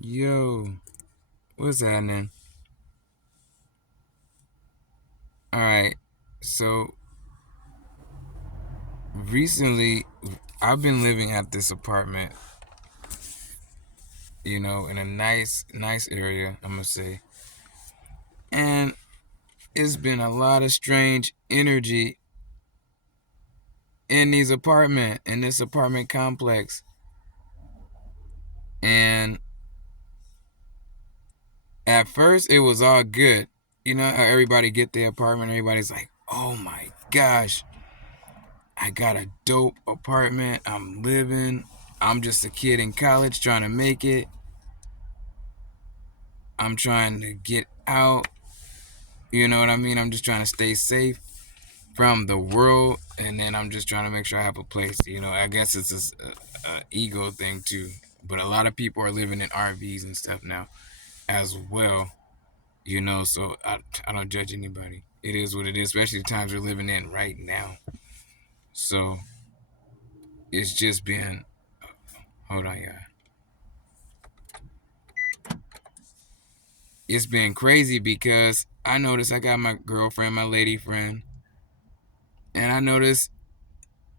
Yo, what's happening? Alright, so recently I've been living at this apartment, in a nice area, I'm gonna say. And it's been a lot of strange energy in this apartment complex. And at first it was all good. You know how everybody get their apartment, everybody's like, oh my gosh, I got a dope apartment. I'm living. I'm just a kid in college trying to make it. I'm trying to get out. You know what I mean? I'm just trying to stay safe from the world, and then I'm just trying to make sure I have a place. I guess it's a ego thing too. But a lot of people are living in RVs and stuff now as well. So I don't judge anybody. It is what it is, especially the times we're living in right now. So it's just been. Hold on, yeah. It's been crazy because I noticed I got my girlfriend, my lady friend, and I noticed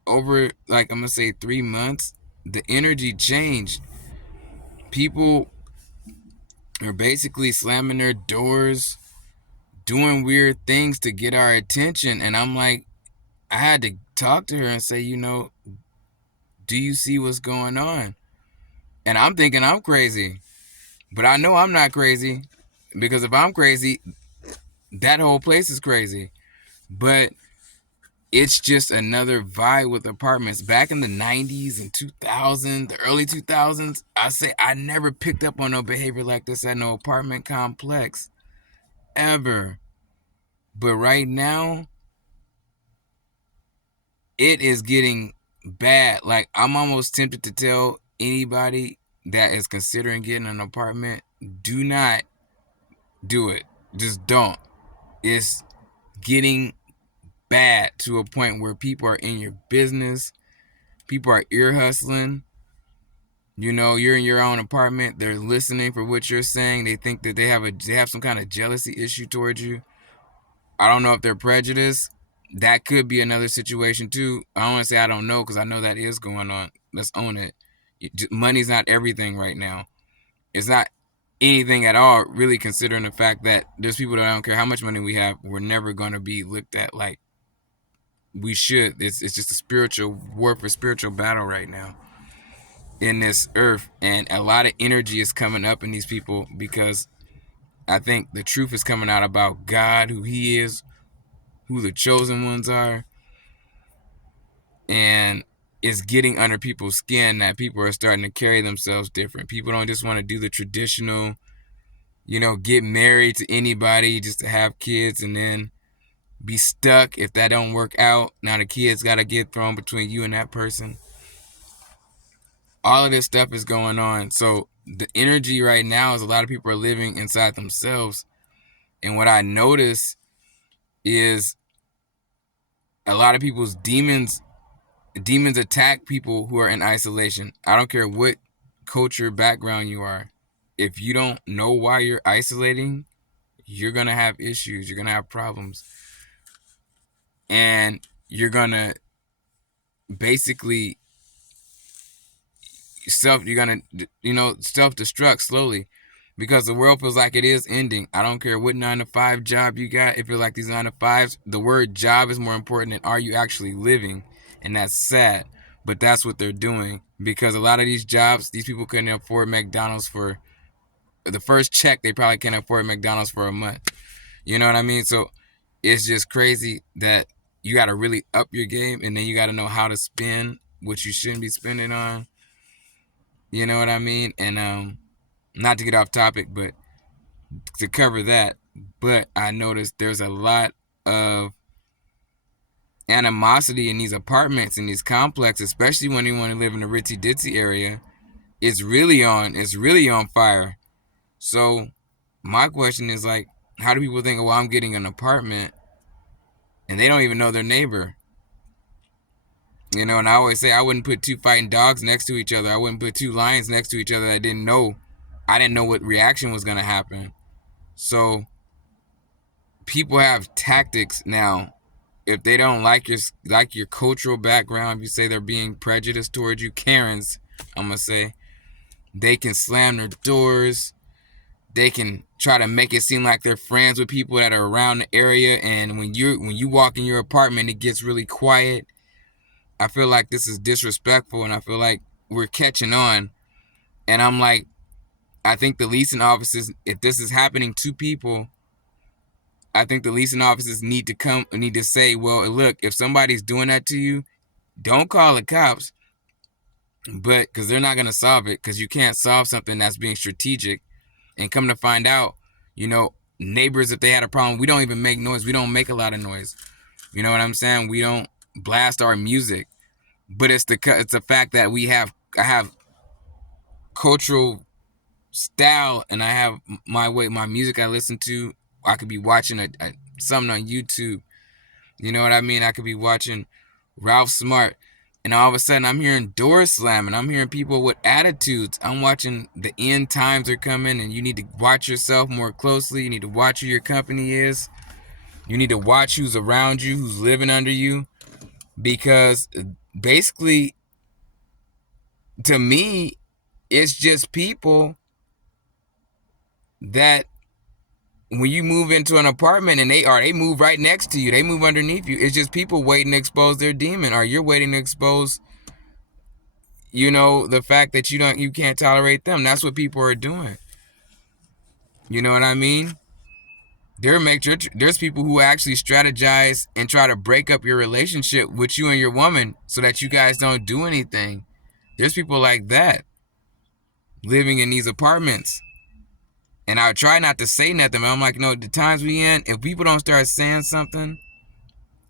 over, like, I'm gonna say 3 months, the energy changed. People are basically slamming their doors, doing weird things to get our attention, and I'm like, I had to talk to her and say, do you see what's going on? And I'm thinking I'm crazy, but I know I'm not crazy, because if I'm crazy, that whole place is crazy. But it's just another vibe with apartments. Back in the 90s and 2000s, the early 2000s, I never picked up on no behavior like this at no apartment complex ever. But right now, it is getting bad. Like, I'm almost tempted to tell anybody that is considering getting an apartment, do not do it. Just don't. It's getting bad to a point where people are in your business. People are ear hustling. You're in your own apartment. They're listening for what you're saying. They think that they have some kind of jealousy issue towards you. I don't know if they're prejudiced. That could be another situation too. I don't want to say I don't know, because I know that is going on. Let's own it. Money's not everything right now. It's not anything at all, really, considering the fact that there's people that don't care how much money we have. We're never going to be looked at like we should. It's just a spiritual warfare, spiritual battle right now in this earth, and a lot of energy is coming up in these people, because I think the truth is coming out about God, who He is, who the chosen ones are, and it's getting under people's skin that people are starting to carry themselves different. People don't just want to do the traditional, get married to anybody just to have kids and then be stuck if that don't work out. Now the kids got to get thrown between you and that person. All of this stuff is going on. So the energy right now is a lot of people are living inside themselves. And what I notice is a lot of people's demons attack people who are in isolation. I don't care what culture background you are. If you don't know why you're isolating, you're going to have issues. You're going to have problems. And you're going to basically self-destruct slowly, because the world feels like it is ending. I don't care what 9 to 5 job you got. It feels like these 9 to 5s, the word job is more important than are you actually living. And that's sad, but that's what they're doing, because a lot of these jobs, these people couldn't afford McDonald's for the first check. They probably can't afford McDonald's for a month. You know what I mean? So it's just crazy that you got to really up your game, and then you got to know how to spend what you shouldn't be spending on. You know what I mean? And not to get off topic, but to cover that. But I noticed there's a lot of animosity in these apartments, in these complexes, especially when you want to live in the ritzy ditzy area. It's really on fire. So my question is, like, how do people think, well, I'm getting an apartment, and they don't even know their neighbor? And I always say I wouldn't put two fighting dogs next to each other. I wouldn't put two lions next to each other that I didn't know. I didn't know what reaction was gonna happen. So people have tactics now. If they don't like your cultural background, if you say they're being prejudiced towards you, Karens, I'm gonna say, they can slam their doors. They can try to make it seem like they're friends with people that are around the area, and when you walk in your apartment, it gets really quiet. I feel like this is disrespectful, and I feel like we're catching on. And I'm like, I think the leasing offices, if this is happening to people, I think the leasing offices need to say, well, look, if somebody's doing that to you, don't call the cops, but because they're not gonna solve it, because you can't solve something that's being strategic. And come to find out, neighbors, if they had a problem, we don't even make noise. We don't make a lot of noise. You know what I'm saying? We don't blast our music, but it's the fact that I have cultural style, and I have my music I listen to. I could be watching something on YouTube. You know what I mean? I could be watching Ralph Smart, and all of a sudden I'm hearing doors slamming. I'm hearing people with attitudes. I'm watching the end times are coming, and you need to watch yourself more closely. You need to watch who your company is. You need to watch who's around you, who's living under you, because basically, to me, it's just people that when you move into an apartment and they move right next to you, they move underneath you. It's just people waiting to expose their demon, or you're waiting to expose, the fact that you can't tolerate them. That's what people are doing. You know what I mean? There's people who actually strategize and try to break up your relationship with you and your woman so that you guys don't do anything. There's people like that living in these apartments. And I try not to say nothing, but I'm like, the times we in, if people don't start saying something,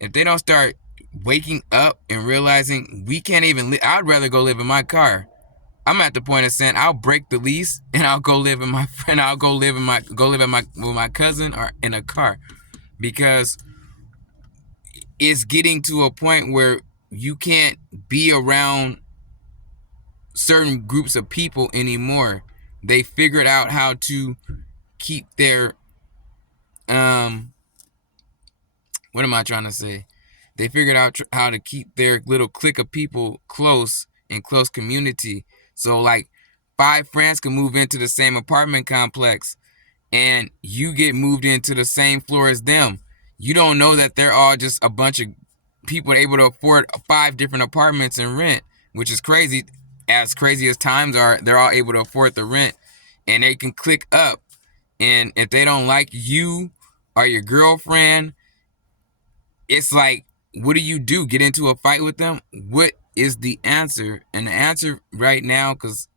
if they don't start waking up and realizing we can't even live, I'd rather go live in my car. I'm at the point of saying I'll break the lease and I'll go live in my friend. I'll go live with my cousin or in a car, because it's getting to a point where you can't be around certain groups of people anymore. They figured out how to keep their what am I trying to say? They figured out how to keep their little clique of people close in close community. So like 5 friends can move into the same apartment complex, and you get moved into the same floor as them. You don't know that they're all just a bunch of people able to afford 5 different apartments and rent, which is crazy. As crazy as times are, they're all able to afford the rent, and they can click up. And if they don't like you or your girlfriend, it's like, what do you do? Get into a fight with them? What is the answer? And the answer right now, because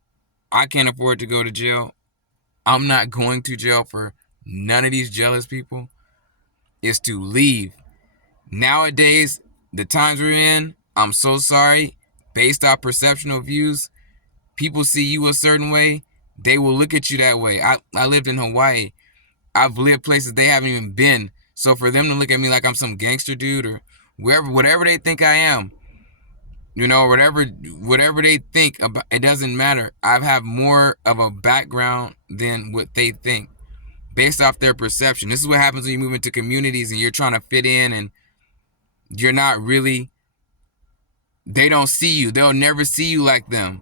I can't afford to go to jail, I'm not going to jail for none of these jealous people, is to leave. Nowadays, the times we're in, I'm so sorry, based off perceptional views, people see you a certain way, they will look at you that way. I lived in Hawaii. I've lived places they haven't even been. So for them to look at me like I'm some gangster dude or whatever they think I am, whatever they think about, it doesn't matter. I have more of a background than what they think, based off their perception. This is what happens when you move into communities and you're trying to fit in, and you're not really. They don't see you. They'll never see you like them,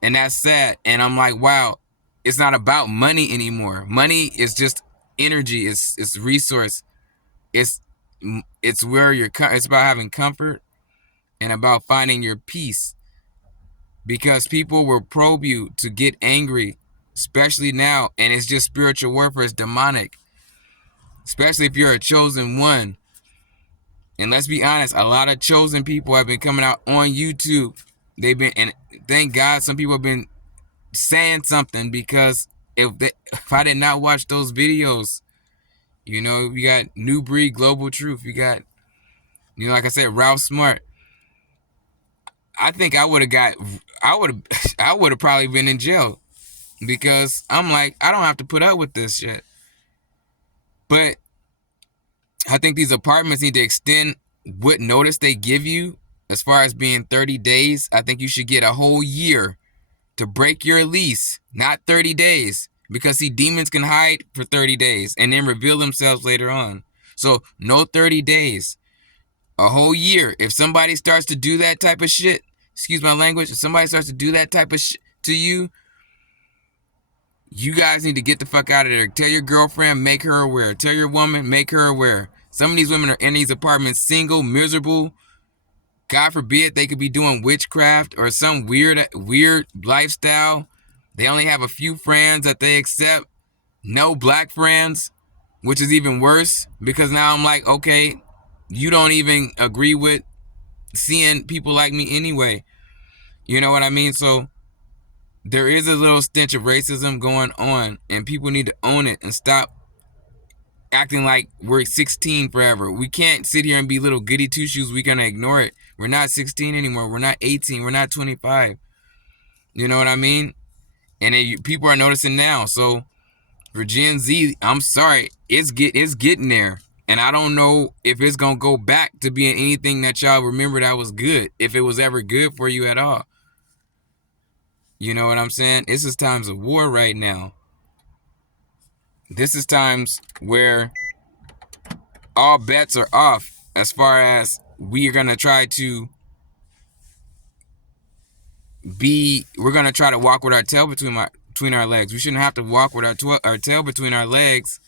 and that's sad. And I'm like, wow, it's not about money anymore. Money is just energy. It's resource. It's where it's about having comfort and about finding your peace, because people will probe you to get angry, especially now, and it's just spiritual warfare. It's demonic, especially if you're a chosen one. And let's be honest, a lot of chosen people have been coming out on YouTube. And thank God some people have been saying something, because if I did not watch those videos, you got New Breed, Global Truth, you got, like I said, Ralph Smart. I think I would have probably been in jail, because I'm like, I don't have to put up with this shit. But I think these apartments need to extend what notice they give you. As far as being 30 days, I think you should get a whole year to break your lease, not 30 days. Because see, demons can hide for 30 days and then reveal themselves later on. So no 30 days, a whole year. If somebody starts to do that type of shit, excuse my language, if somebody starts to do that type of shit to you, you guys need to get the fuck out of there. Tell your girlfriend, make her aware. Tell your woman, make her aware. Some of these women are in these apartments single, miserable. God forbid they could be doing witchcraft or some weird lifestyle. They only have a few friends that they accept. No black friends, which is even worse, because now I'm like, okay, you don't even agree with seeing people like me anyway. You know what I mean? So there is a little stench of racism going on, and people need to own it and stop acting like we're 16 forever. We can't sit here and be little goody two shoes. We're gonna ignore it. We're not 16 anymore. We're not 18. We're not 25. You know what I mean? And people are noticing now. So for Gen Z, I'm sorry, it's getting there, and I don't know if it's gonna go back to being anything that y'all remember that was good, if it was ever good for you at all. You know what I'm saying? This is times of war right now. This is times where all bets are off as far as we are gonna try to we're gonna try to walk with our tail between our legs. We shouldn't have to walk with our tail between our legs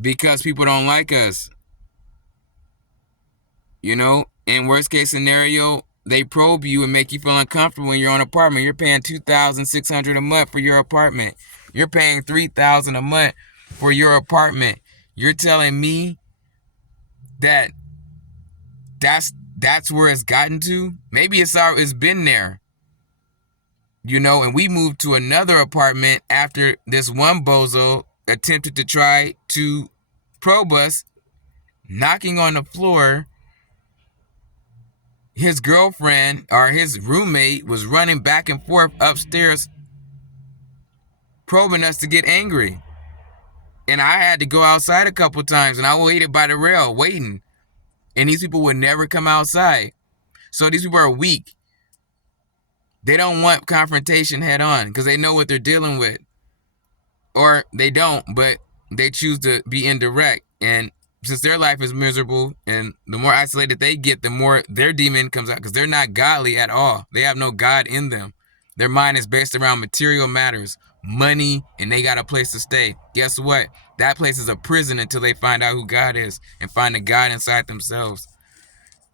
because people don't like us. You know, in worst case scenario, they probe you and make you feel uncomfortable in your own apartment. You're paying $2,600 a month for your apartment. You're paying $3,000 a month for your apartment. You're telling me that that's where it's gotten to? Maybe it's been there. You know, and we moved to another apartment after this one bozo attempted to try to probe us, knocking on the floor. His girlfriend or his roommate was running back and forth upstairs, probing us to get angry. And I had to go outside a couple times, and I waited by the rail, waiting. And these people would never come outside. So these people are weak. They don't want confrontation head on because they know what they're dealing with. Or they don't, but they choose to be indirect. And since their life is miserable and the more isolated they get, the more their demon comes out, because they're not godly at all. They have no God in them. Their mind is based around material matters, money, and they got a place to stay. Guess what? That place is a prison until they find out who God is and find the God inside themselves.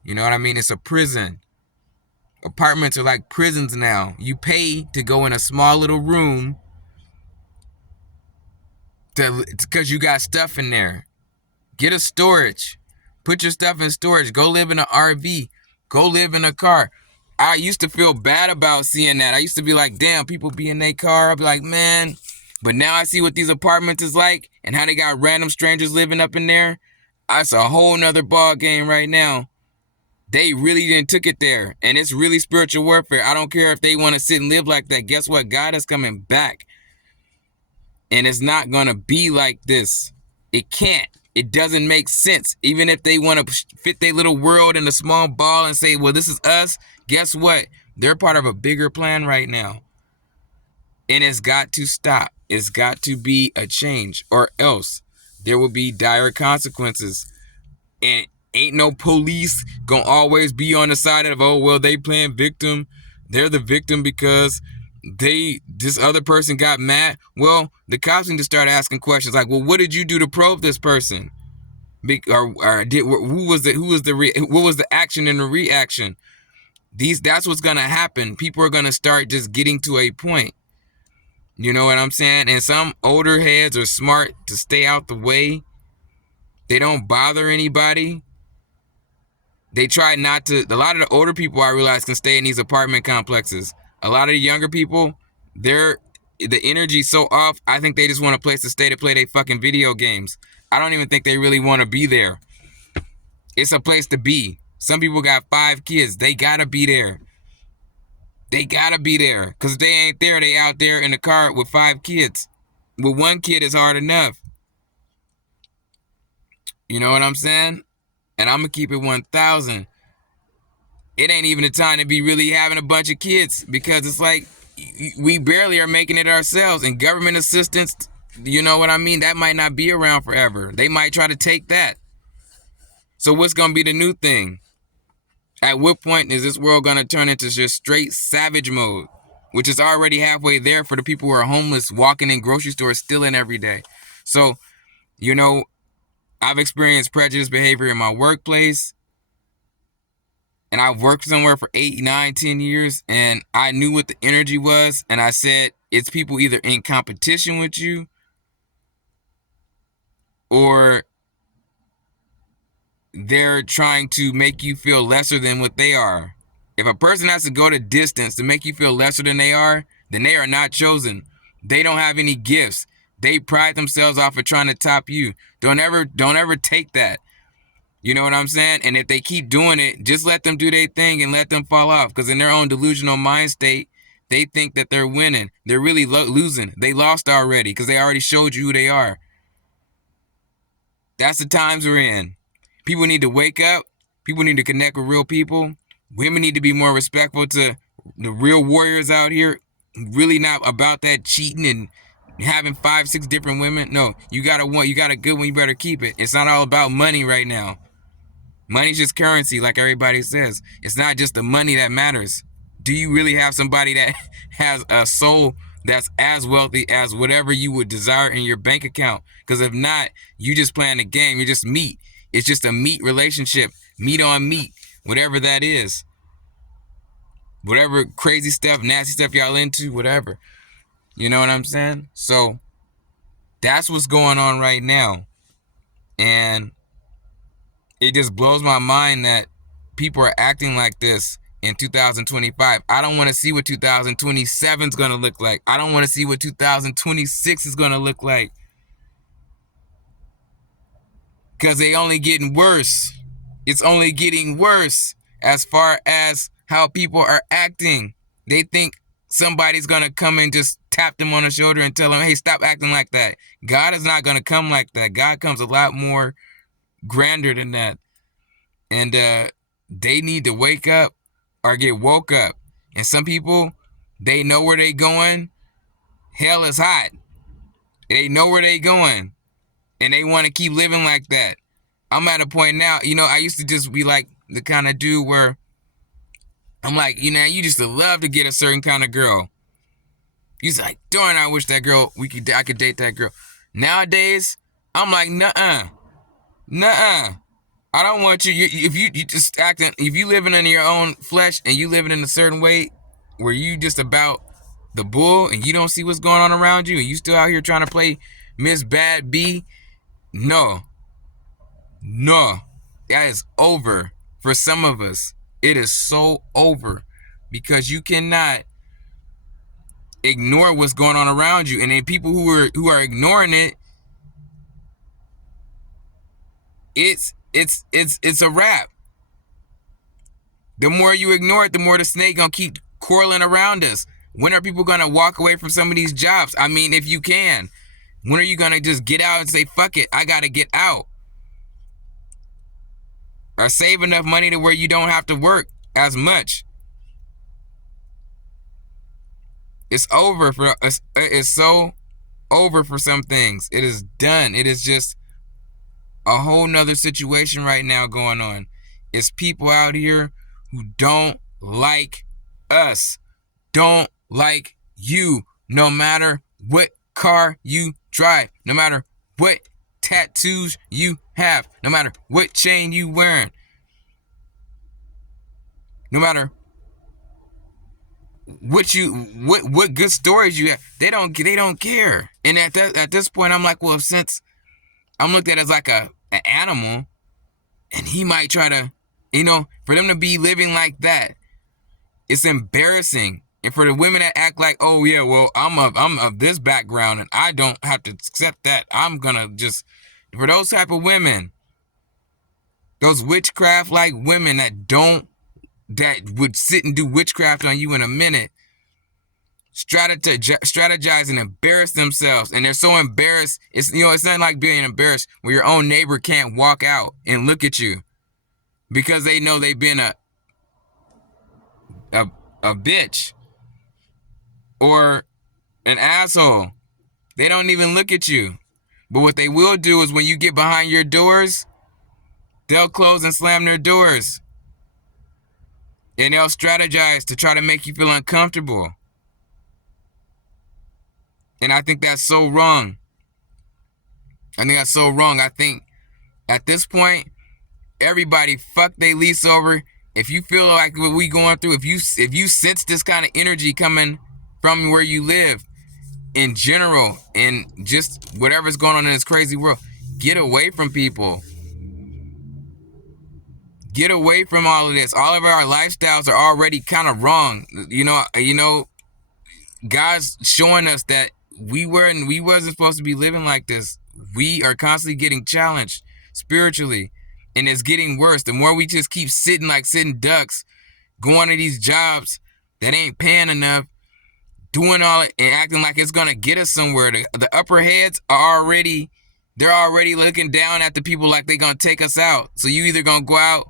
You know what I mean? It's a prison. Apartments are like prisons now. You pay to go in a small little room because you got stuff in there. Get a storage. Put your stuff in storage. Go live in an RV. Go live in a car. I used to feel bad about seeing that. I used to be like, damn, people be in their car. I'd be like, man. But now I see what these apartments is like and how they got random strangers living up in there. That's a whole nother ball game right now. They really didn't took it there. And it's really spiritual warfare. I don't care if they want to sit and live like that. Guess what? God is coming back. And it's not going to be like this. It can't. It doesn't make sense. Even if they want to fit their little world in a small ball and say, well, this is us. Guess what? They're part of a bigger plan right now. And it's got to stop. It's got to be a change, or else there will be dire consequences. And ain't no police gonna always be on the side of, oh, well, they playing victim. They're the victim because this other person got mad. Well, the cops need to start asking questions like, well, what did you do to probe this person? What was the action and the reaction? That's what's gonna happen. People are gonna start just getting to a point. You know what I'm saying? And some older heads are smart to stay out the way. They don't bother anybody. They try not to. A lot of the older people, I realize, can stay in these apartment complexes. A lot of the younger people, the energy's so off, I think they just want a place to stay to play their fucking video games. I don't even think they really want to be there. It's a place to be. Some people got 5 kids. They gotta be there. They gotta be there. Because if they ain't there, they out there in the car with 5 kids. With 1 kid is hard enough. You know what I'm saying? And I'm going to keep it 1,000. It ain't even the time to be really having a bunch of kids, because it's like, we barely are making it ourselves. And government assistance, you know what I mean? That might not be around forever. They might try to take that. So what's going to be the new thing? At what point is this world going to turn into just straight savage mode, which is already halfway there for the people who are homeless, walking in grocery stores, stealing every day? So, you know, I've experienced prejudice behavior in my workplace, and I've worked somewhere for 8, 9, 10 years, and I knew what the energy was, and I said, it's people either in competition with you or they're trying to make you feel lesser than what they are. If a person has to go the distance to make you feel lesser than they are, then they are not chosen. They don't have any gifts. They pride themselves off of trying to top you. Don't ever take that. You know what I'm saying? And if they keep doing it, just let them do their thing and let them fall off. Because in their own delusional mind state, they think that they're winning. They're really losing. They lost already because they already showed you who they are. That's the times we're in. People need to wake up. People need to connect with real people. Women need to be more respectful to the real warriors out here. Really not about that cheating and having 5, 6 different women. No, you got a good one, you better keep it. It's not all about money right now. Money's just currency, like everybody says. It's not just the money that matters. Do you really have somebody that has a soul that's as wealthy as whatever you would desire in your bank account? Because if not, you just playing a game. You're just meat. It's just a meat relationship. Meat on meat. Whatever that is. Whatever crazy stuff, nasty stuff y'all into, whatever. You know what I'm saying? So, that's what's going on right now. And it just blows my mind that people are acting like this in 2025. I don't want to see what 2027 is going to look like. I don't want to see what 2026 is going to look like. Because they only getting worse. It's only getting worse as far as how people are acting. They think somebody's going to come and just tap them on the shoulder and tell them, hey, stop acting like that. God is not going to come like that. God comes a lot more grander than that. And they need to wake up or get woke up. And some people, they know where they going. Hell is hot. They know where they going. And they want to keep living like that. I'm at a point now, you know, I used to just be like the kind of dude where I'm like, you know, you just love to get a certain kind of girl. You're like, darn, I wish that girl, I could date that girl. Nowadays, I'm like, nuh-uh. I don't want you. If you just acting, if you living in your own flesh and you living in a certain way where you just about the bull and you don't see what's going on around you and you still out here trying to play Miss Bad B, no, that is over for some of us. It is so over because you cannot ignore what's going on around you, and then people who are ignoring it, it's a wrap. The more you ignore it, the more the snake gonna keep coiling around us. When are people gonna walk away from some of these jobs? I mean, if you can, when are you gonna just get out and say, fuck it, I gotta get out? Or save enough money to where you don't have to work as much. It's over for us. It's so over for some things. It is done. It is just a whole nother situation right now going on. It's people out here who don't like us, don't like you, no matter what car you drive, no matter what tattoos you have, no matter what chain you wearing, no matter what good stories you have. They don't care. And at this point, I'm like, well, since I'm looked at as like an animal, and he might try to, you know, for them to be living like that, it's embarrassing. And for the women that act like, oh yeah, well, I'm of this background and I don't have to accept that. I'm gonna just, for those type of women, those witchcraft like women that would sit and do witchcraft on you in a minute, strategize and embarrass themselves, and they're so embarrassed. It's, you know, it's not like being embarrassed where your own neighbor can't walk out and look at you because they know they've been a bitch. or an asshole. They don't even look at you. But what they will do is when you get behind your doors, they'll close and slam their doors. And they'll strategize to try to make you feel uncomfortable. And I think that's so wrong. I think at this point, everybody fuck they lease over. If you feel like what we going through, if you sense this kind of energy coming from where you live in general, and just whatever's going on in this crazy world, get away from people. Get away from all of this. All of our lifestyles are already kind of wrong. You know, God's showing us that we wasn't supposed to be living like this. We are constantly getting challenged spiritually, and it's getting worse. The more we just keep sitting ducks, going to these jobs that ain't paying enough, doing all it and acting like it's gonna get us somewhere. The upper heads are already looking down at the people like they're gonna take us out. So you either gonna go out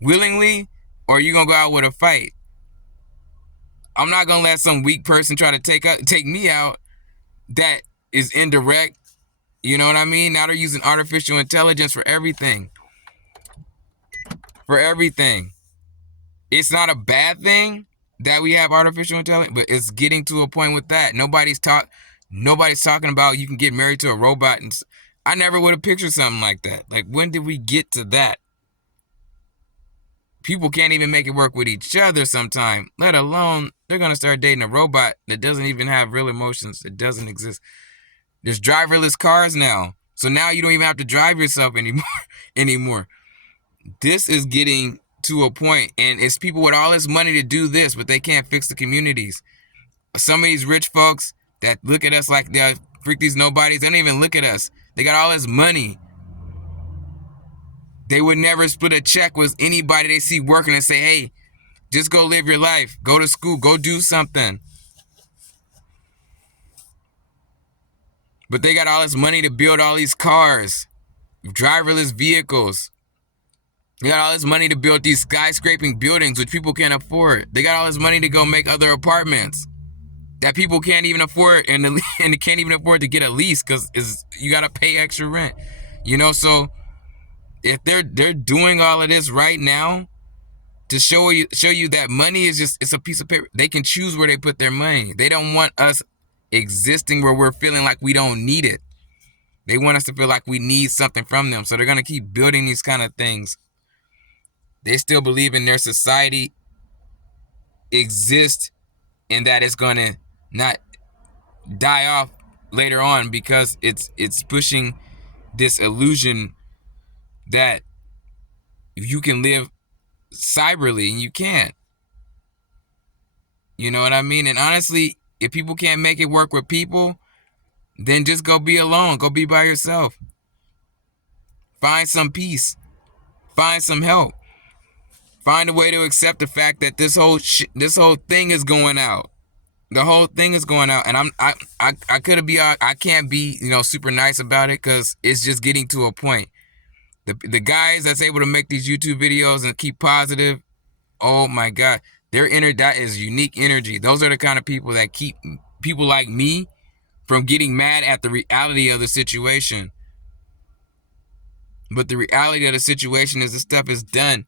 willingly or you gonna go out with a fight. I'm not gonna let some weak person try to take me out that is indirect. You know what I mean? Now they're using artificial intelligence for everything. For everything. It's not a bad thing that we have artificial intelligence, but it's getting to a point with that. Nobody's talking about you can get married to a robot, and I never would have pictured something like that. Like, when did we get to that? People can't even make it work with each other sometime, let alone they're going to start dating a robot that doesn't even have real emotions. It doesn't exist. There's driverless cars now. So now you don't even have to drive yourself anymore. This is getting to a point, and it's people with all this money to do this, but they can't fix the communities. Some of these rich folks that look at us like they're freak these nobodies, they don't even look at us. They got all this money. They would never split a check with anybody they see working and say, hey, just go live your life. Go to school. Go do something. But they got all this money to build all these cars, driverless vehicles. They got all this money to build these skyscraping buildings, which people can't afford. They got all this money to go make other apartments that people can't even afford, and they can't even afford to get a lease because you got to pay extra rent. You know, so if they're doing all of this right now to show you that money is just, it's a piece of paper. They can choose where they put their money. They don't want us existing where we're feeling like we don't need it. They want us to feel like we need something from them. So they're going to keep building these kind of things. They still believe in their society exists and that it's going to not die off later on because it's pushing this illusion that you can live cyberly, and you can't. You know what I mean? And honestly, if people can't make it work with people, then just go be alone. Go be by yourself. Find some peace. Find some help. Find a way to accept the fact that this whole thing is going out. The whole thing is going out, and I can't be super nice about it because it's just getting to a point. The guys that's able to make these YouTube videos and keep positive, oh my God, that is unique energy. Those are the kind of people that keep people like me from getting mad at the reality of the situation. But the reality of the situation is the stuff is done.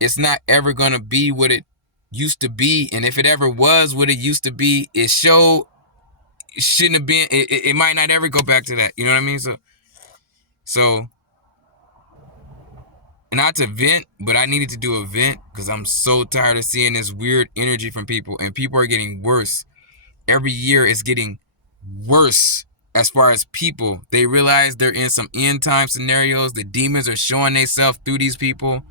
It's not ever going to be what it used to be. And if it ever was what it used to be, it shouldn't have been. It might not ever go back to that. You know what I mean? So not to vent, but I needed to do a vent because I'm so tired of seeing this weird energy from people, and people are getting worse. Every year it's getting worse as far as people. They realize they're in some end time scenarios. The demons are showing themselves through these people.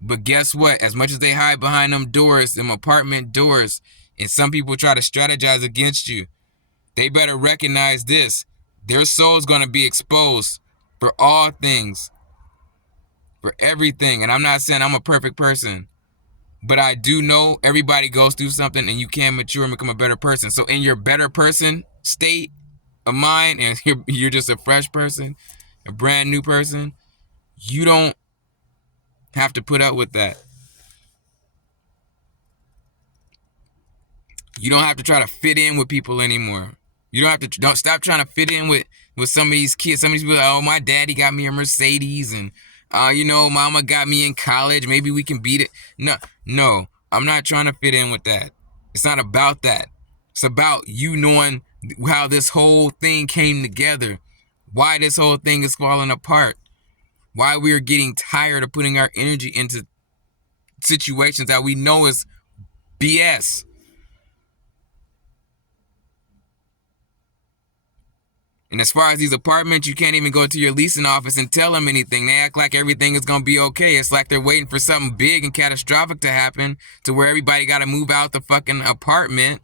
But guess what? As much as they hide behind them doors, them apartment doors, and some people try to strategize against you, they better recognize this. Their soul's going to be exposed for all things. For everything. And I'm not saying I'm a perfect person, but I do know everybody goes through something, and you can mature and become a better person. So in your better person state of mind, and you're just a fresh person, a brand new person, you don't have to put up with that. You don't have to try to fit in with people anymore. You don't stop trying to fit in with some of these kids. Some of these people, oh, my daddy got me a Mercedes, and mama got me in college. Maybe we can beat it. No, I'm not trying to fit in with that. It's not about that. It's about you knowing how this whole thing came together, why this whole thing is falling apart, why we're getting tired of putting our energy into situations that we know is BS. And as far as these apartments, you can't even go to your leasing office and tell them anything. They act like everything is going to be okay. It's like they're waiting for something big and catastrophic to happen to where everybody got to move out the fucking apartment.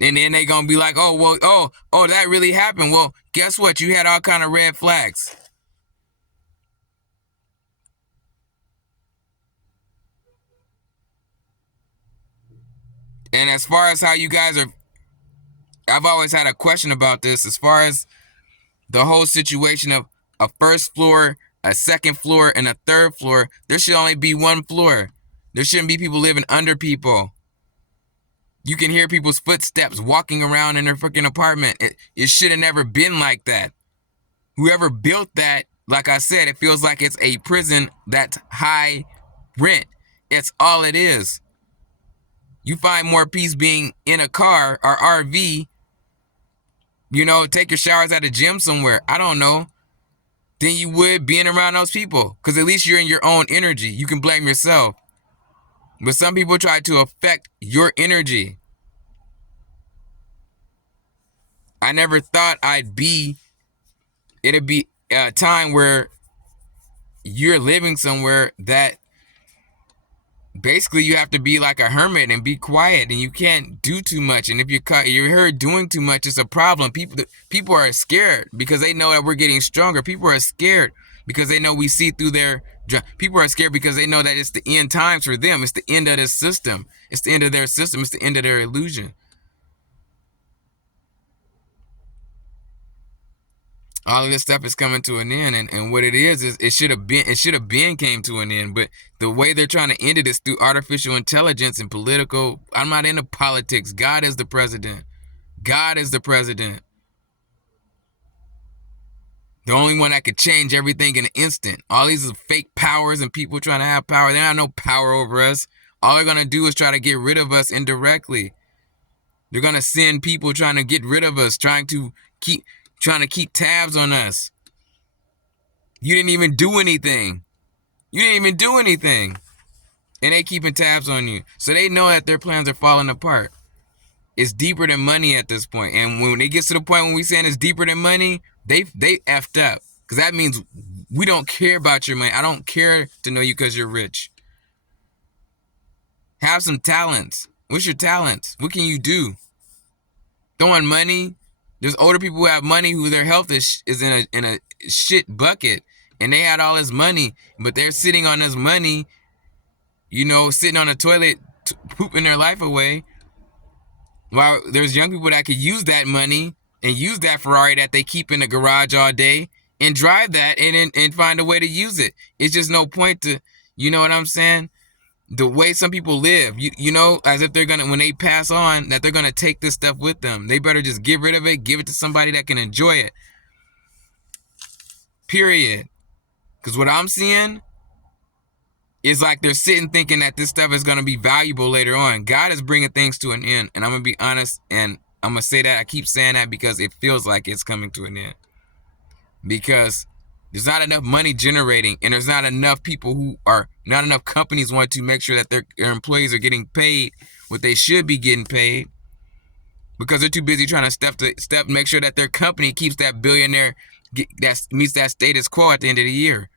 And then they going to be like, oh, that really happened. Well, guess what? You had all kind of red flags. And as far as how you guys are, I've always had a question about this. As far as the whole situation of a first floor, a second floor, and a third floor, there should only be one floor. There shouldn't be people living under people. You can hear people's footsteps walking around in their freaking apartment. It should have never been like that. Whoever built that, like I said, it feels like it's a prison that's high rent. It's all it is. You find more peace being in a car or RV, take your showers at a gym somewhere, I don't know, than you would being around those people. Because at least you're in your own energy. You can blame yourself. But some people try to affect your energy. I never thought it'd be a time where you're living somewhere that basically you have to be like a hermit and be quiet, and you can't do too much. And if you're heard doing too much, it's a problem. People are scared because they know that we're getting stronger. People are scared because they know we see through their. People are scared because they know that it's the end times for them. It's the end of this system. It's the end of their system. It's the end of their illusion. All of this stuff is coming to an end, and what it is it should have been came to an end. But the way they're trying to end it is through artificial intelligence and political. I'm not into politics. God is the president. God is the president. The only one that could change everything in an instant. All these fake powers and people trying to have power. They don't have no power over us. All they're gonna do is try to get rid of us indirectly. They're gonna send people trying to get rid of us, trying to keep tabs on us. You didn't even do anything. And they keeping tabs on you. So they know that their plans are falling apart. It's deeper than money at this point. And when it gets to the point when we saying it's deeper than money, they effed up. Because that means we don't care about your money. I don't care to know you because you're rich. Have some talents. What's your talents? What can you do? Throwing money. There's older people who have money who their health is in a shit bucket, and they had all this money, but they're sitting on this money, sitting on a toilet, pooping their life away. While there's young people that could use that money and use that Ferrari that they keep in the garage all day and drive that and find a way to use it. It's just no point to, you know what I'm saying? The way some people live, as if they're going to, when they pass on, that they're going to take this stuff with them. They better just get rid of it, give it to somebody that can enjoy it. Period. Because what I'm seeing is like they're sitting thinking that this stuff is going to be valuable later on. God is bringing things to an end. And I'm going to be honest, and I'm going to say that. I keep saying that because it feels like it's coming to an end. Because there's not enough money generating, and there's not enough not enough companies want to make sure that their employees are getting paid what they should be getting paid, because they're too busy trying to make sure that their company keeps that billionaire that meets that status quo at the end of the year.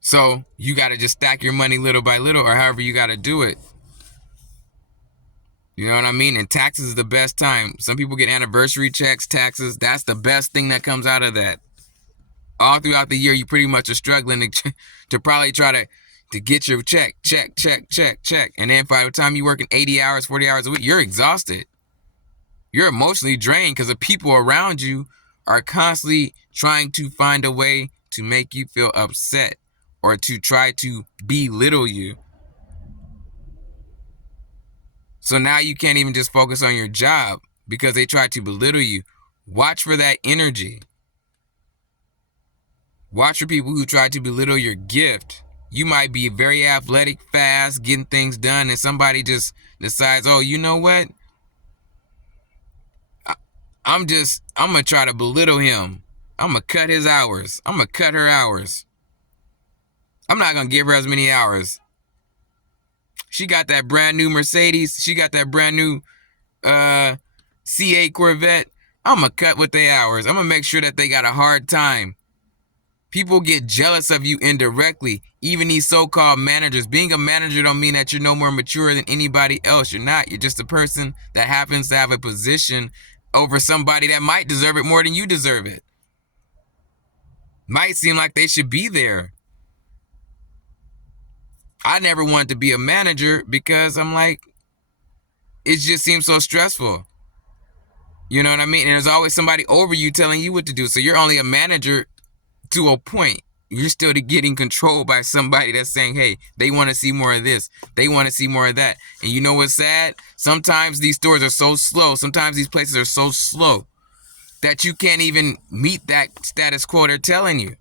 So you got to just stack your money little by little, or however you got to do it. You know what I mean? And taxes is the best time. Some people get anniversary checks, taxes. That's the best thing that comes out of that. All throughout the year, you pretty much are struggling to probably try to get your check. And then by the time you're working 80 hours, 40 hours a week, you're exhausted. You're emotionally drained because the people around you are constantly trying to find a way to make you feel upset or to try to belittle you. So now you can't even just focus on your job because they try to belittle you. Watch for that energy. Watch for people who try to belittle your gift. You might be very athletic, fast, getting things done, and somebody just decides, oh, you know what? I'm going to try to belittle him. I'm going to cut his hours. I'm going to cut her hours. I'm not going to give her as many hours. She got that brand new Mercedes. She got that brand new C8 Corvette. I'm going to cut with their hours. I'm going to make sure that they got a hard time. People get jealous of you indirectly. Even these so-called managers. Being a manager don't mean that you're no more mature than anybody else. You're not. You're just a person that happens to have a position over somebody that might deserve it more than you deserve it. Might seem like they should be there. I never wanted to be a manager because I'm like, it just seems so stressful. You know what I mean? And there's always somebody over you telling you what to do. So you're only a manager to a point. You're still getting controlled by somebody that's saying, hey, they want to see more of this. They want to see more of that. And you know what's sad? Sometimes these stores are so slow. Sometimes these places are so slow that you can't even meet that status quo they're telling you.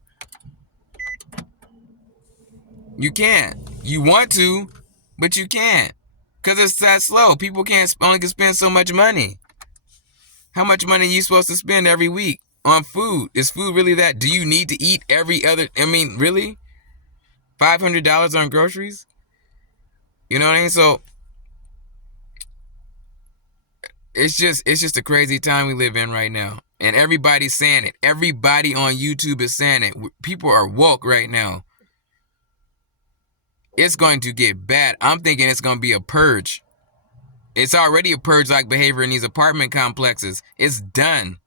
You can't. You want to, but you can't. Because it's that slow. People only can spend so much money. How much money are you supposed to spend every week on food? Is food really that? Do you need to eat every other? I mean, really? $500 on groceries? You know what I mean? So it's just a crazy time we live in right now. And everybody's saying it. Everybody on YouTube is saying it. People are woke right now. It's going to get bad. I'm thinking it's going to be a purge. It's already a purge-like behavior in these apartment complexes. It's done.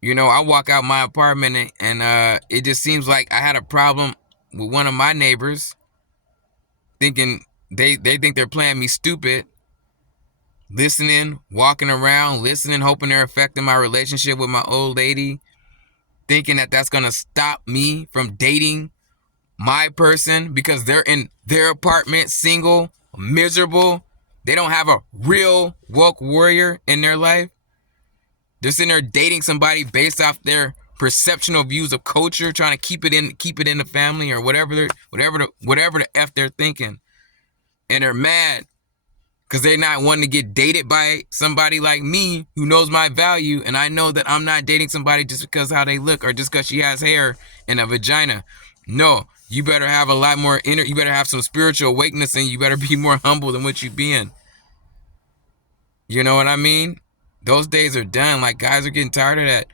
You know, I walk out my apartment and it just seems like I had a problem with one of my neighbors, thinking they think they're playing me stupid, listening, walking around, listening, hoping they're affecting my relationship with my old lady, thinking that that's going to stop me from dating my person because they're in their apartment, single, miserable. They don't have a real woke warrior in their life. They're sitting there dating somebody based off their perceptional views of culture, trying to keep it in the family or whatever the F they're thinking. And they're mad because they're not wanting to get dated by somebody like me who knows my value, and I know that I'm not dating somebody just because how they look or just because she has hair and a vagina. No, you better have a lot more you better have some spiritual awakeness and you better be more humble than what you've been. You know what I mean? Those days are done. Like, guys are getting tired of that.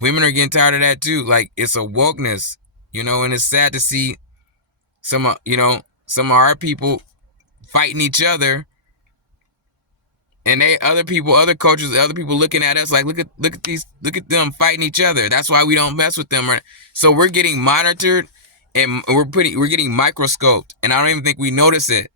Women are getting tired of that too. Like, it's a wokeness, you know, and it's sad to see some of our people fighting each other. And other cultures, other people looking at us like, look at them fighting each other. That's why we don't mess with them. Right? So we're getting monitored and we're getting microscoped, and I don't even think we notice it.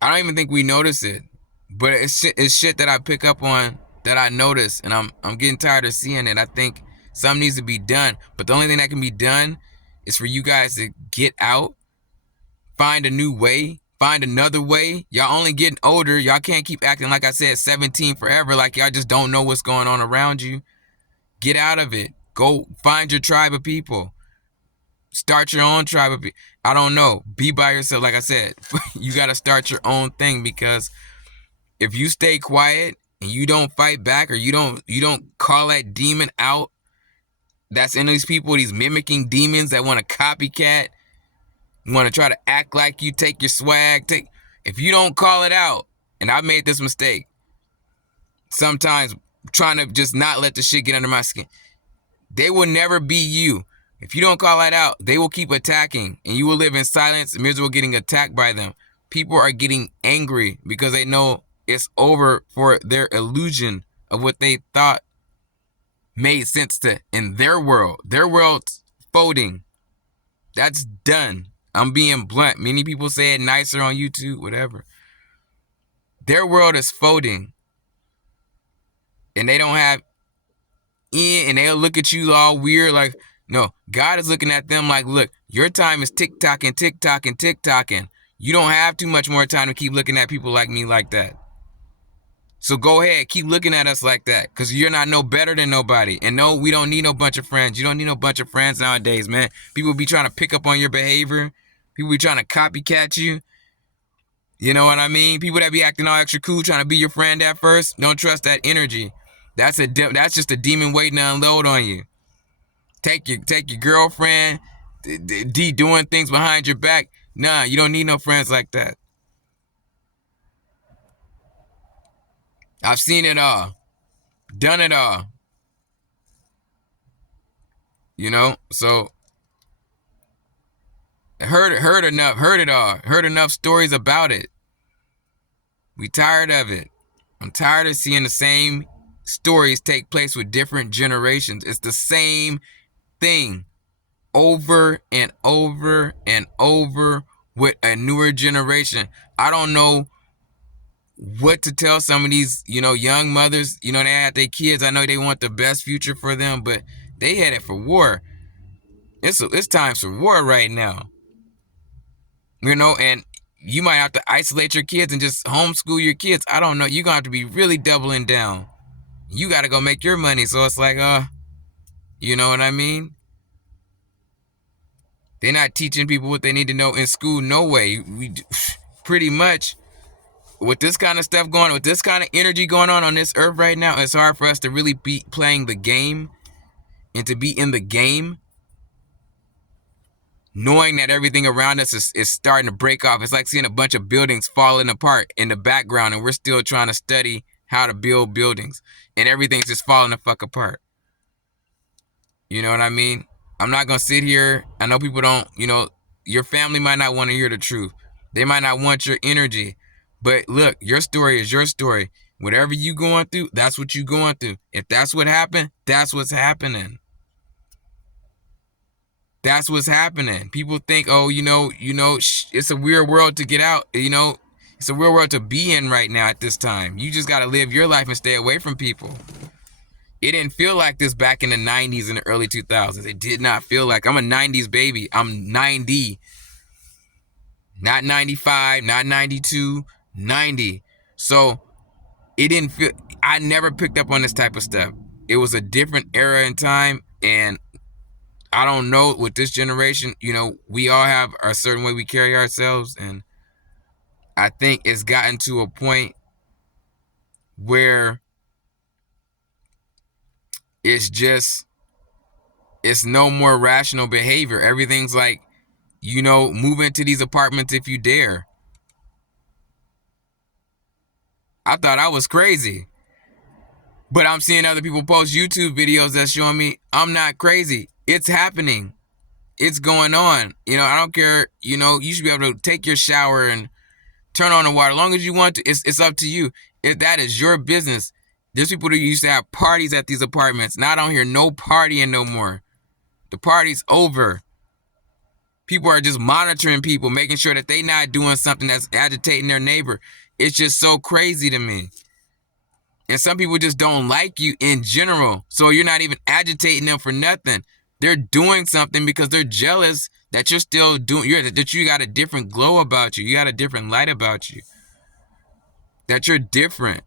I don't even think we notice it. But it's shit that I pick up on, that I notice, and I'm getting tired of seeing it. I think something needs to be done. But the only thing that can be done is for you guys to get out, find a new way, find another way. Y'all only getting older. Y'all can't keep acting like I said 17 forever, like y'all just don't know what's going on around you. Get out of it. Go find your tribe of people. Start your own tribe of people. I don't know. Be by yourself. Like I said, you got to start your own thing, because if you stay quiet and you don't fight back, or you don't call that demon out that's in these people, these mimicking demons that want to copycat, want to try to act like you, take your swag, if you don't call it out, and I made this mistake sometimes, trying to just not let the shit get under my skin, they will never be you. If you don't call that out, they will keep attacking, and you will live in silence, miserable, getting attacked by them. People are getting angry because they know it's over for their illusion of what they thought made sense to in their world. Their world's folding. That's done. I'm being blunt. Many people say it nicer on YouTube, whatever. Their world is folding. and they don't have in, and they'll look at you all weird. Like, no, God is looking at them like, look, your time is tick-tocking, tick-tocking, tick-tocking. You don't have too much more time to keep looking at people like me like that. So go ahead, keep looking at us like that, because you're not no better than nobody. And no, we don't need no bunch of friends. You don't need no bunch of friends nowadays, man. People be trying to pick up on your behavior. People be trying to copycat you. You know what I mean? People that be acting all extra cool, trying to be your friend at first, don't trust that energy. That's just a demon waiting to unload on you. Take your girlfriend, doing things behind your back. Nah, you don't need no friends like that. I've seen it all, done it all. You know, so heard it all, heard enough stories about it. We tired of it. I'm tired of seeing the same stories take place with different generations. It's the same thing over and over and over with a newer generation. I don't know what to tell some of these, young mothers. They had their kids. I know they want the best future for them, but they headed for war. It's time for war right now. And you might have to isolate your kids and just homeschool your kids. I don't know. You're going to have to be really doubling down. You got to go make your money. So it's like, you know what I mean? They're not teaching people what they need to know in school. No way. We pretty much, with this kind of stuff going on, with this kind of energy going on this earth right now, it's hard for us to really be playing the game and to be in the game, knowing that everything around us is starting to break off. It's like seeing a bunch of buildings falling apart in the background, and we're still trying to study how to build buildings, and everything's just falling the fuck apart. You know what I mean? I'm not going to sit here. I know people don't, your family might not want to hear the truth. They might not want your energy. But look, your story is your story. Whatever you going through, that's what you going through. If that's what happened, that's what's happening. That's what's happening. People think, oh, it's a weird world to get out. It's a weird world to be in right now at this time. You just got to live your life and stay away from people. It didn't feel like this back in the 90s and the early 2000s. It did not feel like. I'm a 90s baby. I'm 90. Not 95, not 92, 90. So it didn't feel, I never picked up on this type of stuff. It was a different era in time, and I don't know, with this generation, we all have a certain way we carry ourselves, and I think it's gotten to a point where it's no more rational behavior. Everything's like, move into these apartments if you dare. I thought I was crazy. But I'm seeing other people post YouTube videos that's showing me I'm not crazy. It's happening. It's going on. I don't care. You should be able to take your shower and turn on the water. As long as you want to, it's up to you. If that is your business. There's people that used to have parties at these apartments. Now I don't hear no partying no more. The party's over. People are just monitoring people, making sure that they not doing something that's agitating their neighbor. It's just so crazy to me. And some people just don't like you in general. So you're not even agitating them for nothing. They're doing something because they're jealous that you're still doing, that you got a different glow about you. You got a different light about you. That you're different.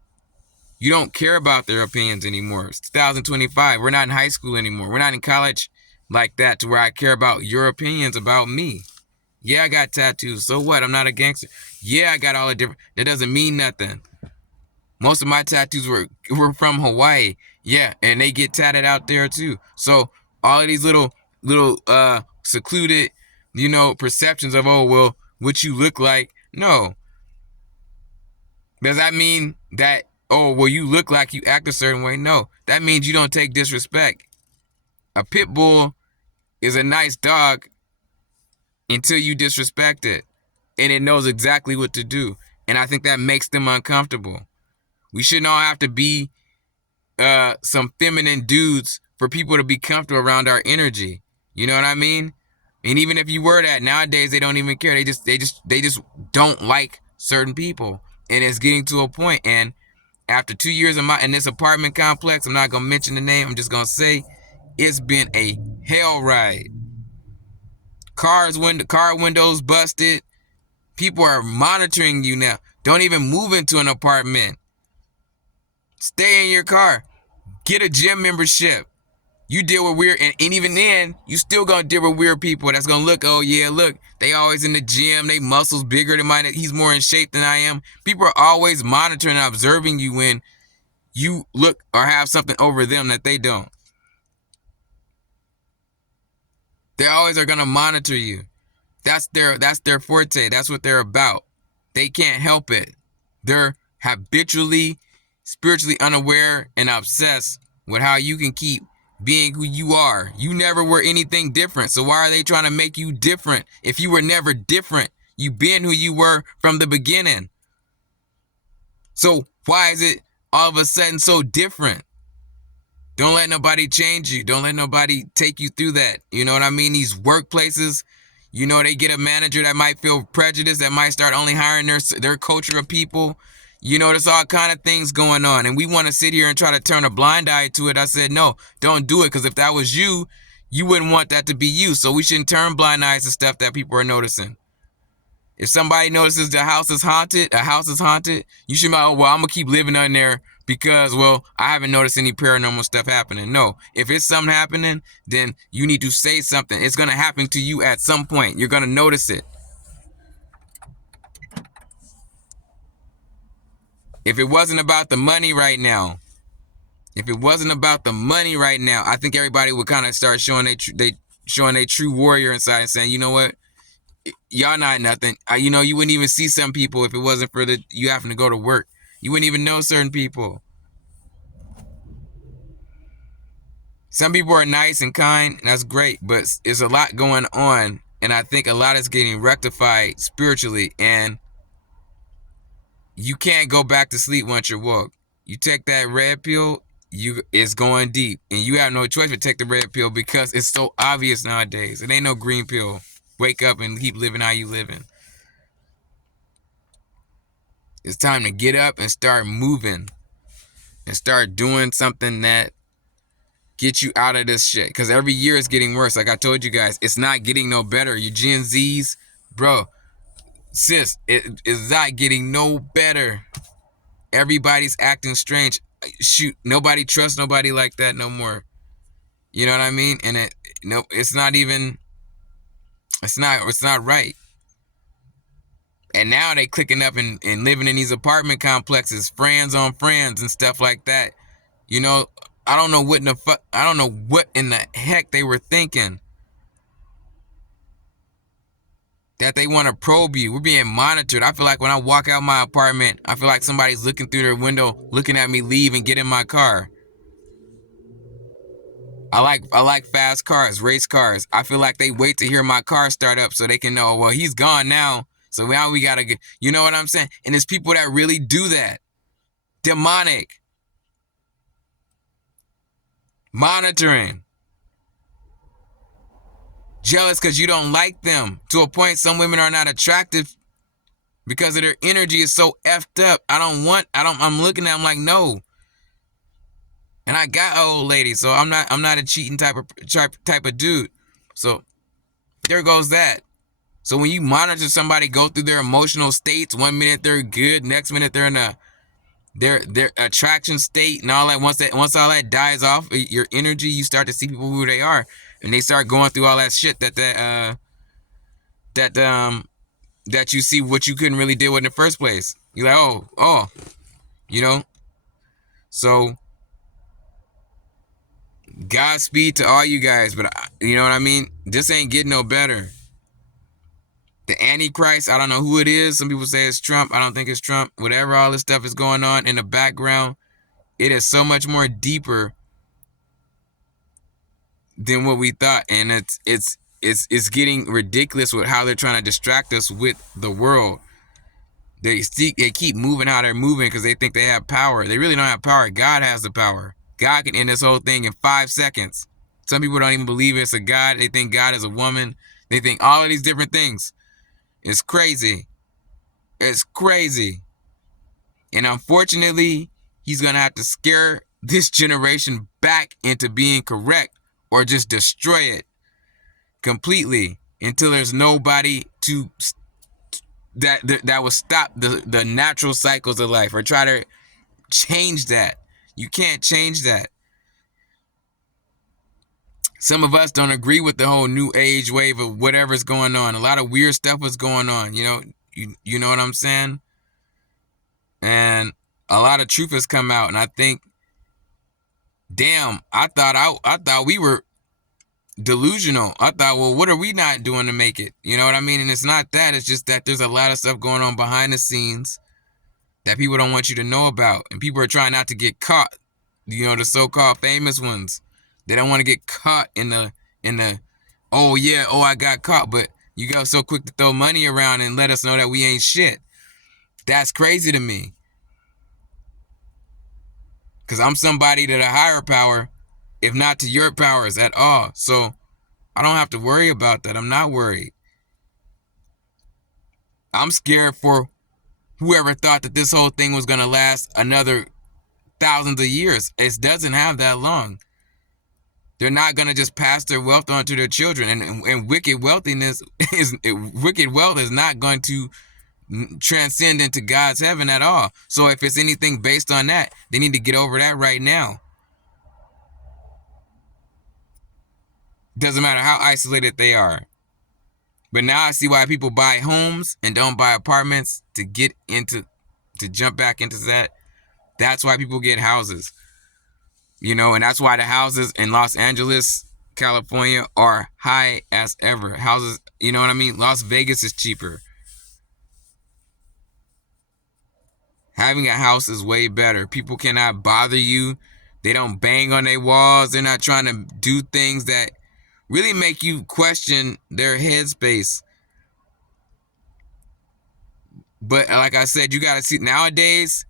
You don't care about their opinions anymore. It's 2025. We're not in high school anymore. We're not in college like that to where I care about your opinions about me. Yeah, I got tattoos. So what? I'm not a gangster. Yeah, I got all the different. That doesn't mean nothing. Most of my tattoos were from Hawaii. Yeah, and they get tatted out there too. So all of these little secluded, perceptions of, oh, well, what you look like. No. Does that mean that, oh, well, you look like you act a certain way? No. That means you don't take disrespect. A pit bull is a nice dog until you disrespect it. And it knows exactly what to do. And I think that makes them uncomfortable. We shouldn't all have to be some feminine dudes for people to be comfortable around our energy. You know what I mean? And even if you were that, nowadays they don't even care. They just don't like certain people. And it's getting to a point. And after 2 years in this apartment complex, I'm not gonna mention the name, I'm just gonna say it's been a hell ride. Car windows busted. People are monitoring you now. Don't even move into an apartment. Stay in your car. Get a gym membership. You deal with weird, and even then, you still gonna deal with weird people that's gonna look, oh yeah, look, they always in the gym, they muscles bigger than mine, he's more in shape than I am. People are always monitoring and observing you when you look or have something over them that they don't. They always are gonna monitor you. That's their forte. That's what they're about. They can't help it. They're habitually, spiritually unaware and obsessed with how you can keep being who you are. You never were anything different. So why are they trying to make you different if you were never different? You've been who you were from the beginning. So why is it all of a sudden so different? Don't let nobody change you. Don't let nobody take you through that. You know what I mean? These workplaces, you know, they get a manager that might feel prejudiced, that might start only hiring their culture of people. You know, there's all kind of things going on. And we want to sit here and try to turn a blind eye to it. I said, no, don't do it. Because if that was you, you wouldn't want that to be you. So we shouldn't turn blind eyes to stuff that people are noticing. If somebody notices the house is haunted, you should be like, oh, well, I'm going to keep living in there because, well, I haven't noticed any paranormal stuff happening. No, if it's something happening, then you need to say something. It's going to happen to you at some point. You're going to notice it. If it wasn't about the money right now, I think everybody would kind of start showing they true warrior inside and saying, you know what? Y'all not nothing. You know, you wouldn't even see some people if it wasn't for you having to go to work. You wouldn't even know certain people. Some people are nice and kind, and that's great, but there's a lot going on, and I think a lot is getting rectified spiritually, and you can't go back to sleep once you're woke. You take that red pill, it's going deep, and you have no choice but take the red pill because it's so obvious nowadays. It ain't no green pill. Wake up and keep living how you living. It's time to get up and start moving and start doing something that gets you out of this shit. Because every year it's getting worse. Like I told you guys, it's not getting no better. You Gen Zs, bro, sis, it is not getting no better. Everybody's acting strange. Shoot, nobody trusts nobody like that no more. You know what I mean? And it's not right. And now they clicking up and living in these apartment complexes, friends on friends and stuff like that. You know, I don't know what in the heck they were thinking. That they want to probe you. We're being monitored. I feel like when I walk out my apartment, I feel like somebody's looking through their window, looking at me leave and get in my car. I like fast cars, race cars. I feel like they wait to hear my car start up so they can know, well, he's gone now. So now we gotta get, you know what I'm saying? And there's people that really do that. Demonic. Monitoring. Jealous because you don't like them. To a point, some women are not attractive because of their energy is so effed up. I'm looking at them like, no. And I got an old lady, so I'm not a cheating type of dude. So there goes that. So when you monitor somebody go through their emotional states, 1 minute they're good, next minute they're in their attraction state and all that. Once all that dies off, your energy, you start to see people who they are, and they start going through all that shit that you see what you couldn't really deal with in the first place. You're like, oh, you know. So Godspeed to all you guys, but you know what I mean? This ain't getting no better. The Antichrist, I don't know who it is. Some people say it's Trump. I don't think it's Trump. Whatever all this stuff is going on in the background, it is so much more deeper than what we thought. And it's getting ridiculous with how they're trying to distract us with the world. They keep moving how they're moving because they think they have power. They really don't have power. God has the power. God can end this whole thing in 5 seconds. Some people don't even believe it's a God. They think God is a woman. They think all of these different things. It's crazy. It's crazy. And unfortunately, he's going to have to scare this generation back into being correct, or just destroy it completely until there's nobody to that will stop the natural cycles of life, or try to change that. You can't change that. Some of us don't agree with the whole new age wave of whatever's going on. A lot of weird stuff was going on, you know what I'm saying? And a lot of truth has come out, and I think, damn, I thought we were delusional. I thought, well, what are we not doing to make it? You know what I mean? And it's not that. It's just that there's a lot of stuff going on behind the scenes that people don't want you to know about, and people are trying not to get caught. The so-called famous ones. They don't want to get caught in the oh yeah, oh I got caught, but you got so quick to throw money around and let us know that we ain't shit. That's crazy to me. Because I'm somebody to the higher power, if not to your powers at all. So I don't have to worry about that. I'm not worried. I'm scared for whoever thought that this whole thing was going to last another thousands of years. It doesn't have that long. They're not going to just pass their wealth on to their children. And wicked wealth is not going to transcend into God's heaven at all. So if it's anything based on that, they need to get over that right now. Doesn't matter how isolated they are. But now I see why people buy homes and don't buy apartments to jump back into that. That's why people get houses. And that's why the houses in Los Angeles, California are high as ever. Houses, you know what I mean? Las Vegas is cheaper. Having a house is way better. People cannot bother you. They don't bang on their walls. They're not trying to do things that really make you question their headspace. But like I said, you got to see, nowadays,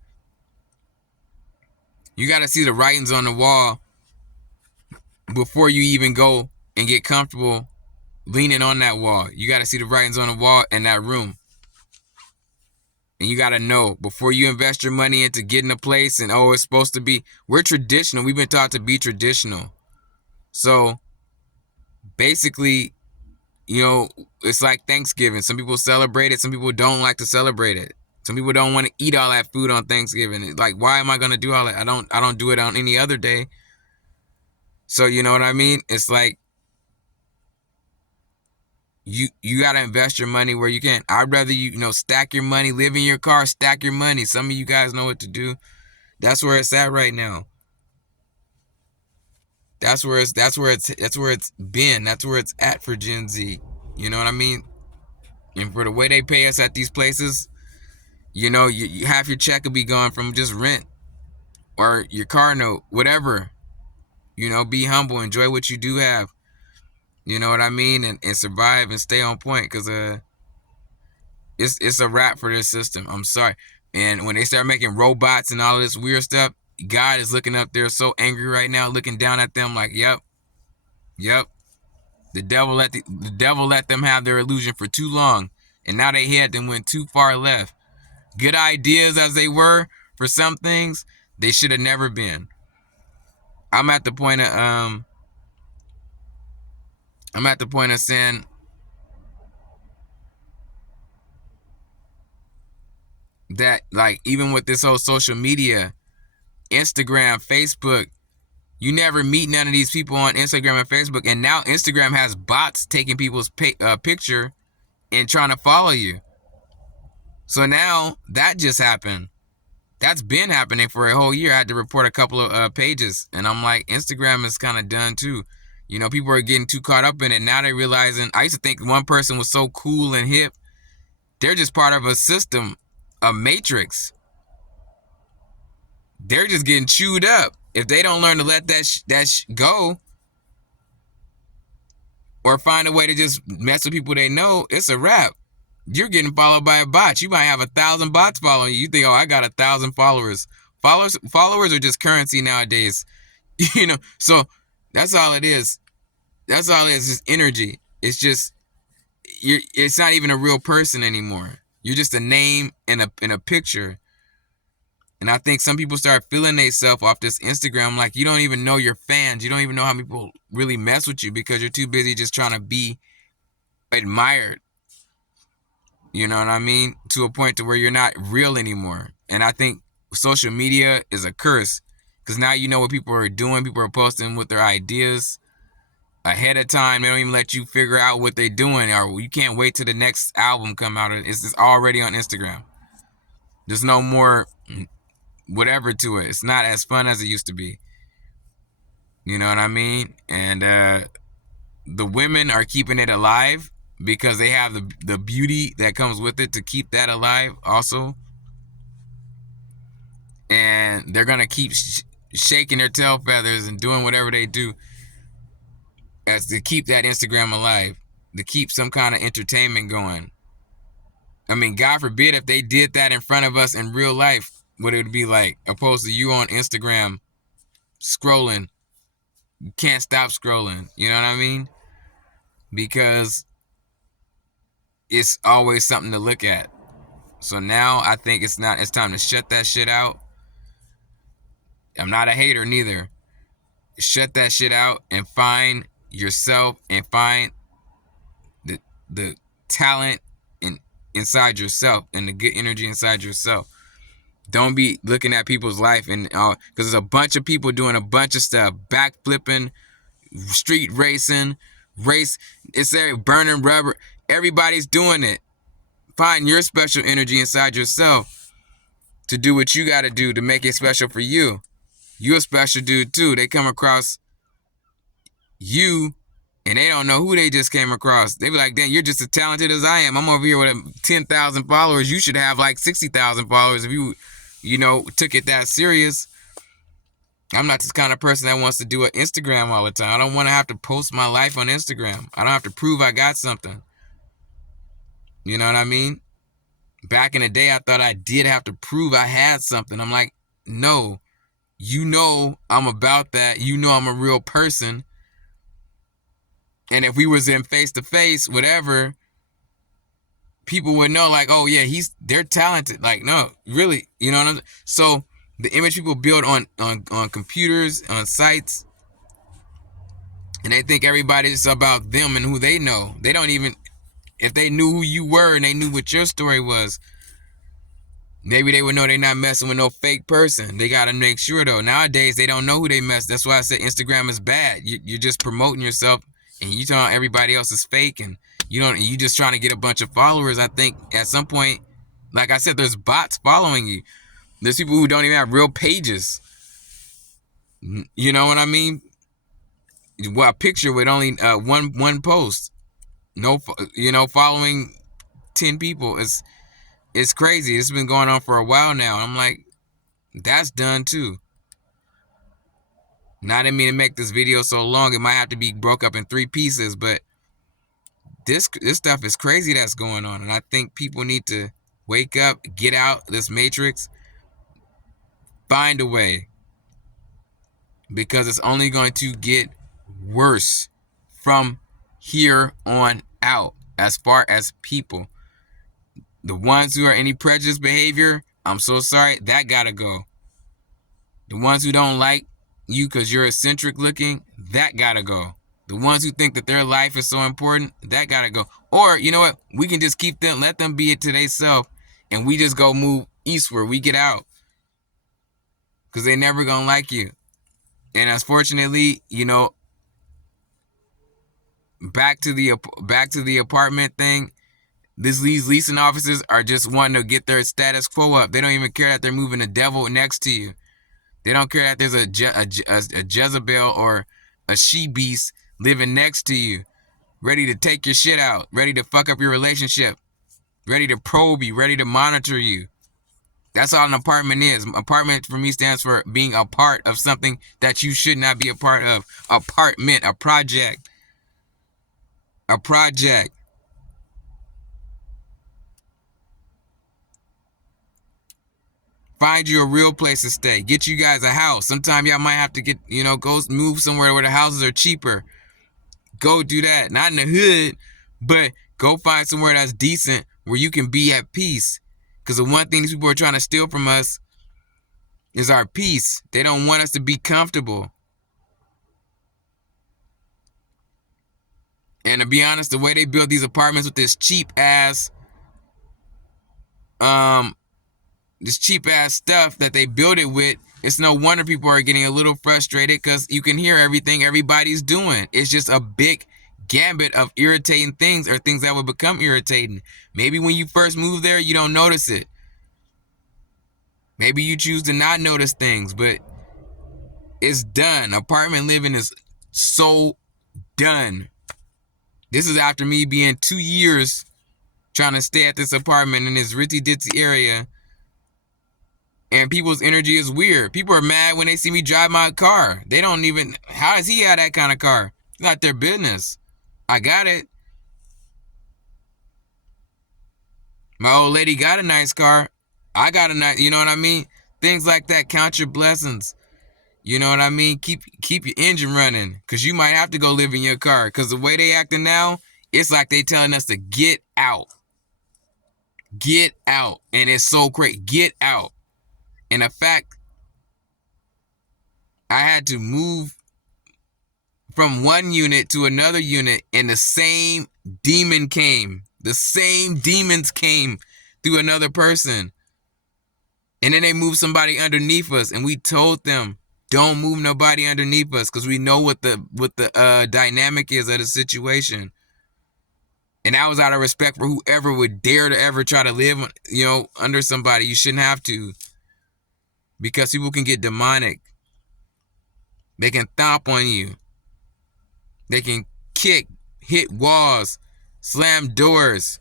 you got to see the writings on the wall before you even go and get comfortable leaning on that wall. You got to see the writings on the wall in that room. And you got to know before you invest your money into getting a place and, oh, it's supposed to be, we're traditional. We've been taught to be traditional. So basically, it's like Thanksgiving. Some people celebrate it. Some people don't like to celebrate it. Some people don't want to eat all that food on Thanksgiving. It's like, why am I going to do all that? I don't do it on any other day. So you know what I mean? It's like, you got to invest your money where you can. I'd rather stack your money, live in your car, stack your money. Some of you guys know what to do. That's where it's at right now. That's where it's been. That's where it's at for Gen Z. You know what I mean? And for the way they pay us at these places, you half your check will be gone from just rent or your car note, whatever. Be humble, enjoy what you do have. You know what I mean? And survive and stay on point, because it's a wrap for this system. I'm sorry. And when they start making robots and all of this weird stuff, God is looking up there so angry right now, looking down at them like, yep. The devil let them have their illusion for too long, and now they had them went too far left. Good ideas as they were for some things, they should have never been. I'm at the point of saying that, like, even with this whole social media, Instagram, Facebook, you never meet none of these people on Instagram and Facebook, and now Instagram has bots taking people's picture and trying to follow you. So now that just happened. That's been happening for a whole year. I had to report a couple of pages, and I'm like, Instagram is kind of done too. People are getting too caught up in it. Now they're realizing, I used to think one person was so cool and hip. They're just part of a system, a matrix. They're just getting chewed up. If they don't learn to let that go, or find a way to just mess with people they know, it's a wrap. You're getting followed by a bot. You might have 1,000 bots following you. You think, oh, I got 1,000 followers. Followers are just currency nowadays. So that's all it is. That's all it is, just energy. It's just, it's not even a real person anymore. You're just a name and a picture. And I think some people start feeling themselves off this Instagram. Like, you don't even know your fans. You don't even know how people really mess with you because you're too busy just trying to be admired. You know what I mean? To a point to where you're not real anymore. And I think social media is a curse because now you know what people are doing. People are posting with their ideas ahead of time. They don't even let you figure out what they're doing, or you can't wait till the next album come out. It's just already on Instagram. There's no more whatever to it. It's not as fun as it used to be. You know what I mean? And the women are keeping it alive because they have the beauty that comes with it to keep that alive also. And they're gonna keep shaking their tail feathers and doing whatever they do as to keep that Instagram alive, to keep some kind of entertainment going. I mean, God forbid if they did that in front of us in real life, what it would be like, opposed to you on Instagram scrolling. You can't stop scrolling. You know what I mean? Because it's always something to look at. So now I think it's time to shut that shit out. I'm not a hater neither. Shut that shit out and find yourself and find the talent inside yourself and the good energy inside yourself. Don't be looking at people's life and because there's a bunch of people doing a bunch of stuff, backflipping, street racing, it's there, burning rubber. Everybody's doing it. Find your special energy inside yourself to do what you got to do to make it special for you. You're a special dude too. They come across you and they don't know who they just came across. They be like, damn, you're just as talented as I am. I'm over here with 10,000 followers. You should have like 60,000 followers if you know, took it that serious. I'm not this kind of person that wants to do an Instagram all the time. I don't want to have to post my life on Instagram. I don't have to prove I got something. You know what I mean? Back in the day, I thought I did have to prove I had something. I'm like, no, you know I'm about that. You know I'm a real person. And if we was in face-to-face, whatever, people would know, like, oh, yeah, they're talented. Like, no, really, you know what I'm saying? So the image people build on computers, on sites, and they think everybody's about them and who they know. They don't even, if they knew who you were and they knew what your story was, maybe they would know they're not messing with no fake person. They got to make sure, though. Nowadays, they don't know who they mess. That's why I said Instagram is bad. You're just promoting yourself, and you telling everybody else is fake, and you just trying to get a bunch of followers. I think at some point, like I said, there's bots following you. There's people who don't even have real pages. You know what I mean? Well, a picture with only one post. No, following 10 people. It's crazy. It's been going on for a while now. I'm like, that's done too. Now, I didn't mean to make this video so long. It might have to be broke up in 3 pieces, but this stuff is crazy that's going on. And I think people need to wake up, get out this matrix, find a way. Because it's only going to get worse from here on out as far as people. The ones who are any prejudice behavior, I'm so sorry, that gotta go. The ones who don't like you because you're eccentric looking, that gotta go. The ones who think that their life is so important, that gotta go. Or, you know what, we can just keep them, let them be it to themselves, and we just go move eastward. We get out. Because they never gonna like you. And unfortunately, back to the apartment thing, these leasing officers are just wanting to get their status quo up. They don't even care that they're moving the devil next to you. They don't care that there's a Jezebel or a she-beast living next to you, ready to take your shit out, ready to fuck up your relationship, ready to probe you, ready to monitor you. That's all an apartment is. Apartment for me stands for being a part of something that you should not be a part of. Apartment, a project. A project. Find you a real place to stay. Get you guys a house. Sometimes y'all might have to get, go move somewhere where the houses are cheaper. Go do that. Not in the hood, but go find somewhere that's decent where you can be at peace. Because the one thing these people are trying to steal from us is our peace. They don't want us to be comfortable. And to be honest, the way they build these apartments with this cheap ass stuff that they build it with, it's no wonder people are getting a little frustrated, because you can hear everything everybody's doing. It's just a big gambit of irritating things, or things that would become irritating. Maybe when you first move there, you don't notice it. Maybe you choose to not notice things, but it's done. Apartment living is so done. This is after me being 2 years trying to stay at this apartment in this ritzy ditzy area. And people's energy is weird. People are mad when they see me drive my car. They don't even, how does he have that kind of car? It's not their business. I got it. My old lady got a nice car. I got a nice, you know what I mean? Things like that. Count your blessings. You know what I mean? Keep your engine running, because you might have to go live in your car. Because the way they acting now, it's like they telling us to get out. Get out. And it's so crazy. Get out. And in fact, I had to move from one unit to another unit, and the same demon came. The same demons came through another person. And then they moved somebody underneath us, and we told them, don't move nobody underneath us, because we know what the dynamic is of the situation. And that was out of respect for whoever would dare to ever try to live, under somebody. You shouldn't have to, because people can get demonic. They can thump on you. They can kick, hit walls, slam doors.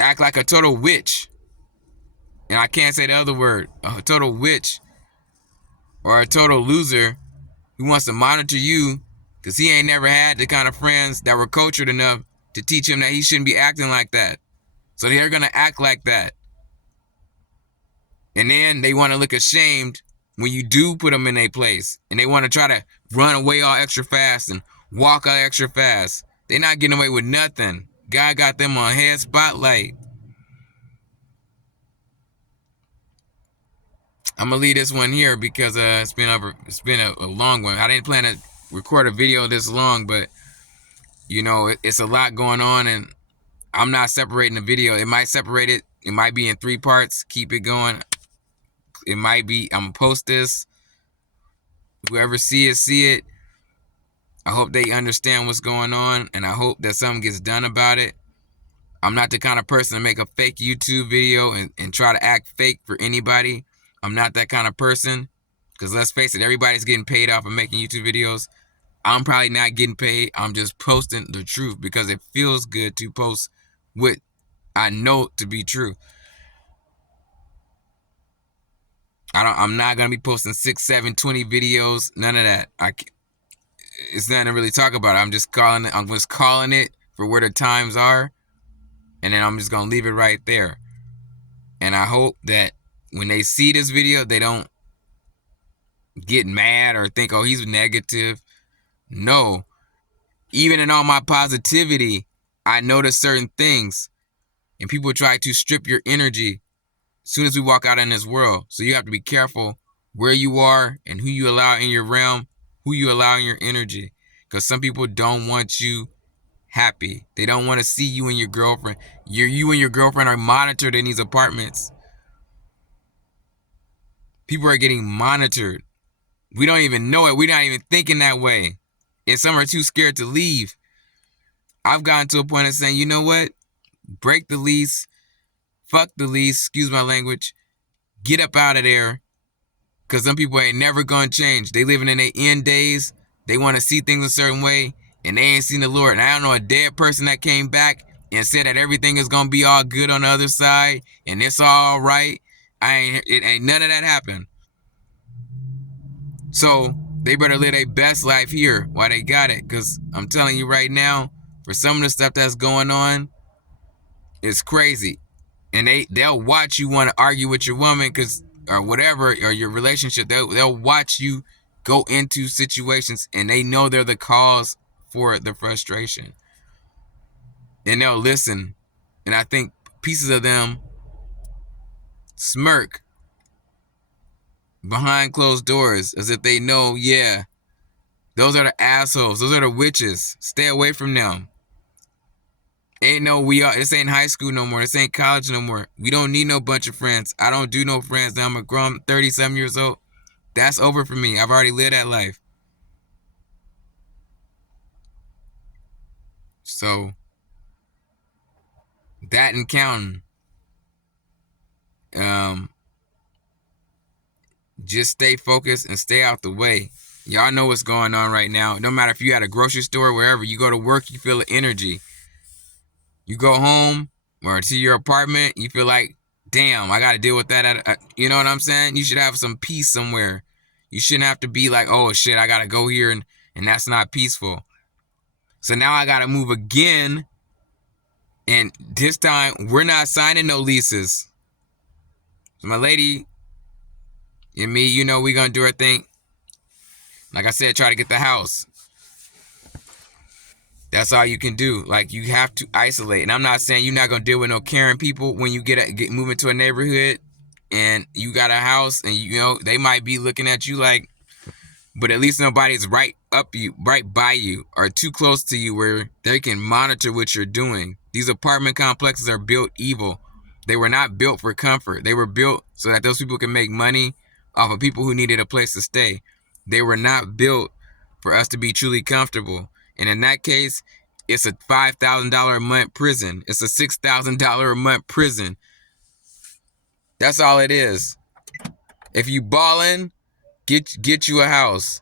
Act like a total witch. And I can't say the other word. A total witch or a total loser who wants to monitor you, because he ain't never had the kind of friends that were cultured enough to teach him that he shouldn't be acting like that. So they're going to act like that. And then they want to look ashamed when you do put them in a place. And they want to try to run away all extra fast and walk out extra fast. They're not getting away with nothing. God got them on head spotlight. I'm gonna leave this one here because it's been a long one. I didn't plan to record a video this long, but it's a lot going on, and I'm not separating the video. It might separate it. It might be in 3 parts. Keep it going. It might be, I'm gonna post this. Whoever see it. I hope they understand what's going on, and I hope that something gets done about it. I'm not the kind of person to make a fake YouTube video and try to act fake for anybody. I'm not that kind of person, because let's face it, everybody's getting paid off of making YouTube videos. I'm probably not getting paid. I'm just posting the truth because it feels good to post what I know to be true. I'm not going to be posting 6, 7, 20 videos. None of that. It's nothing to really talk about. I'm just calling it for where the times are. And then I'm just going to leave it right there. And I hope that when they see this video, they don't get mad or think, oh, he's negative. No. Even in all my positivity, I notice certain things. And people try to strip your energy as soon as we walk out in this world. So you have to be careful where you are and who you allow in your realm, who you allow in your energy. Because some people don't want you happy. They don't want to see you and your girlfriend. You and your girlfriend are monitored in these apartments. People are getting monitored. We don't even know it. We're not even thinking that way. And some are too scared to leave. I've gotten to a point of saying, you know what? Break the lease. Fuck the lease. Excuse my language. Get up out of there. Because some people ain't never going to change. They living in their end days. They want to see things a certain way. And they ain't seen the Lord. And I don't know a dead person that came back and said that everything is going to be all good on the other side. And it's all right. It ain't none of that happened. So they better live their best life here while they got it. Because I'm telling you right now, for some of the stuff that's going on, it's crazy. And they'll watch you want to argue with your woman or whatever, or your relationship. They'll watch you go into situations, and they know they're the cause for the frustration. And they'll listen. And I think pieces of them smirk behind closed doors as if they know, yeah, those are the assholes. Those are the witches. Stay away from them. This ain't high school no more. This ain't college no more. We don't need no bunch of friends. I don't do no friends. Now I'm a grown 30-some years old. That's over for me. I've already lived that life. So, that and counting. Just stay focused and stay out the way. Y'all know what's going on right now. No matter if you at a grocery store, wherever you go to work, you feel the energy. You go home or to your apartment, you feel like, damn, I got to deal with that. You know what I'm saying? You should have some peace somewhere. You shouldn't have to be like, oh shit, I got to go here and that's not peaceful. So now I got to move again. And this time we're not signing no leases. So my lady and me, you know, we going to do our thing. Like I said, try to get the house. That's all you can do. Like, you have to isolate. And I'm not saying you're not going to deal with no caring people when you move into a neighborhood and you got a house and, you know, they might be looking at you like, but at least nobody's right by you or too close to you where they can monitor what you're doing. These apartment complexes are built evil. They were not built for comfort. They were built so that those people can make money off of people who needed a place to stay. They were not built for us to be truly comfortable. And in that case, it's a $5,000 a month prison. It's a $6,000 a month prison. That's all it is. If you ballin', get you a house.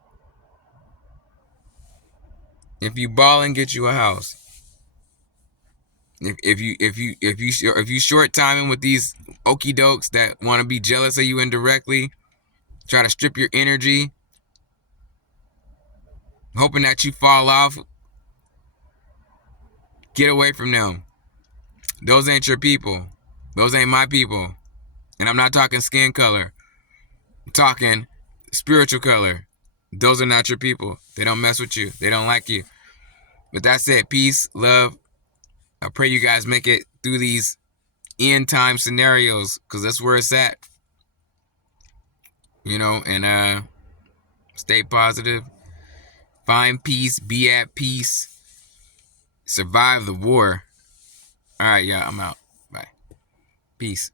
If you ballin', get you a house. If you short timing with these okie dokes that want to be jealous of you indirectly, try to strip your energy, hoping that you fall off, get away from them. Those ain't your people. Those ain't my people. And I'm not talking skin color. I'm talking spiritual color. Those are not your people. They don't mess with you. They don't like you. But that's it. Peace, love. I pray you guys make it through these end time scenarios, because that's where it's at. You know, and stay positive. Find peace. Be at peace. Survive the war. All right, y'all. I'm out. Bye. Peace.